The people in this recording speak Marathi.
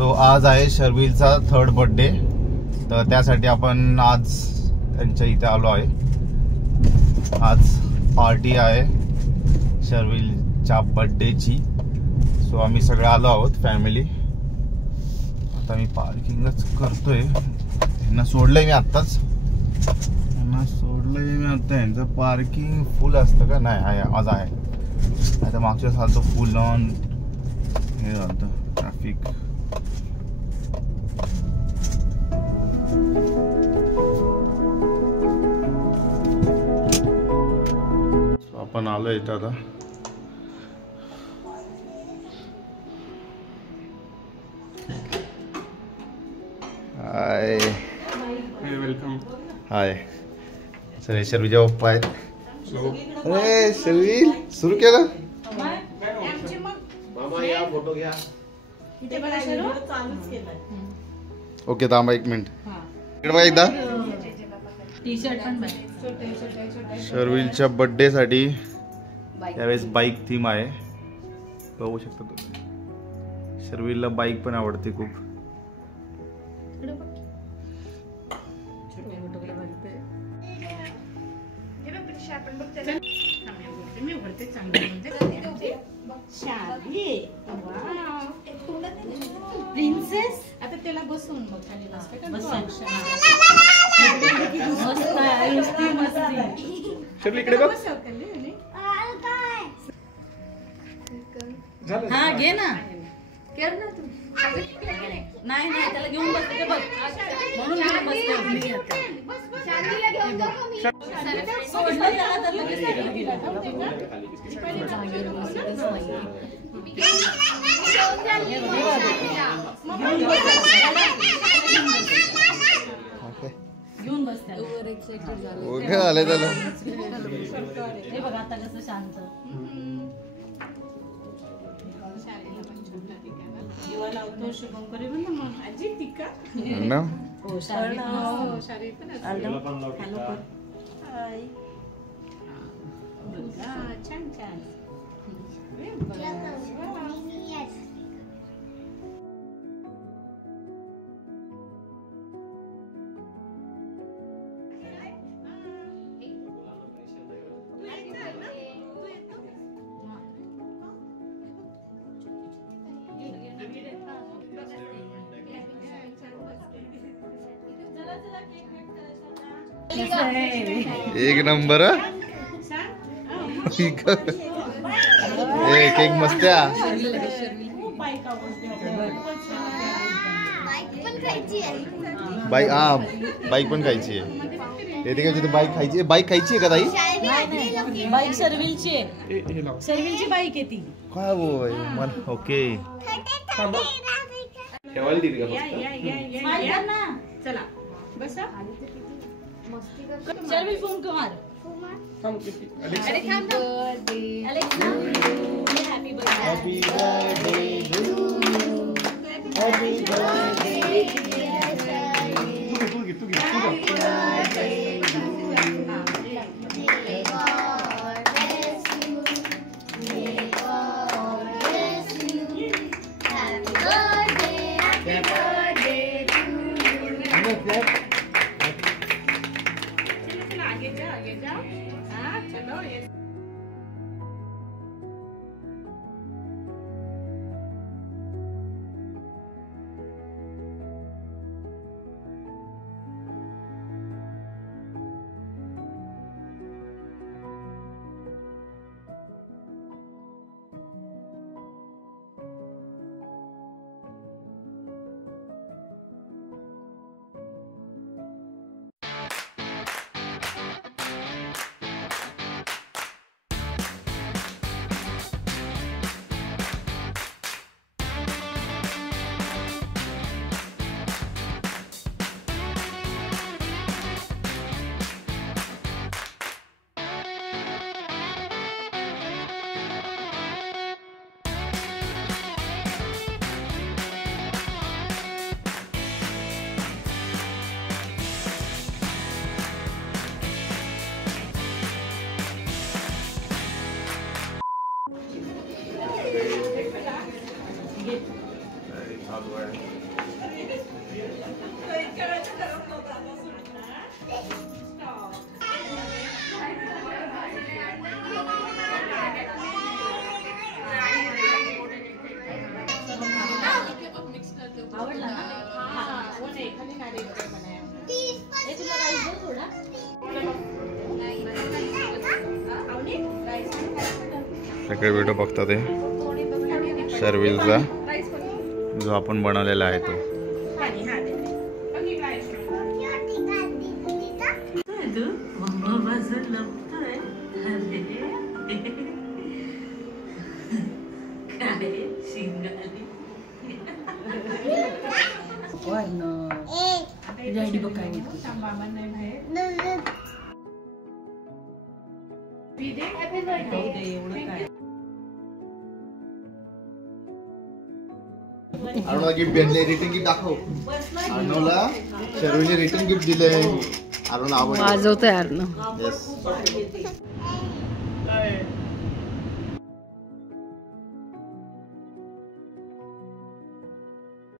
सो आज आहे शर्विलचा 3rd बर्थडे, तर त्यासाठी आपण आज त्यांच्या इथे आलो आहे. आज पार्टी आहे शर्विलच्या बर्थडेची. सो आम्ही सगळे आलो आहोत फॅमिली. आता मी पार्किंगच करतोय. त्यांना सोडलंय मी आत्ताच. यांचं पार्किंग फुल असतं का? नाही आहे, आज आहे. आता मागच्या सालचं फुल ऑन हे झालं ट्रॅफिक. आपण आलो इथं आता. हाय, वेलकम. हाय. सर शर्वीच्या पप्पा आहेत. अरे शर्वील सुरू केलं. ओके थांबा 1 मिनिट. इकडे बघा एकदा. शर्विलच्या बर्थडे साठी यावेळेस बाईक थीम आहे. बघू शकता तुम्ही. शर्विलला बाईक पण आवडते खूप. प्रिन्सेस आता त्याला बसून मग खाली इकडे बघ. हा घे ना. कर ना तू. नाही नाही त्याला घेऊन बसते बघ. म्हणून घेऊन बसते. सोडलं त्याला तर लगेच तिकडे गेला. घेऊन बसते. आले त्याला. हे बघ आता कसं शांत. लावतो शुभंकरी पण ना मग आजी टिका ना. हो शारी पण हॅलो हाय. छान छान. एक नंबर. केक मस्त आहे. बाईक हा बाईक पण खायची आहे. येते का तिथे बाईक खायची. बाईक खायची आहे का ताई? बाईक शर्विलची आहे. शर्विलची बाईक आहे ती. काय बोय मन. ओके चला बसा. शर्विल फोन कुमार. अरे थांब हॅपी बर्थडे. चालू आहे. आवडला ना? हे तुला राईस दे थोडा. सगळे व्हिडिओ बघतात ते शर्विलचा जो आपण बनवलेला आहे तो. अर्णवला गिफ्ट भेटले. रिटर्न गिफ्ट दाखव. अर्णवला शर्विलने रिटर्न गिफ्ट दिले. अर्णवला आवडलं. वाजवतोय अर्णव. येस.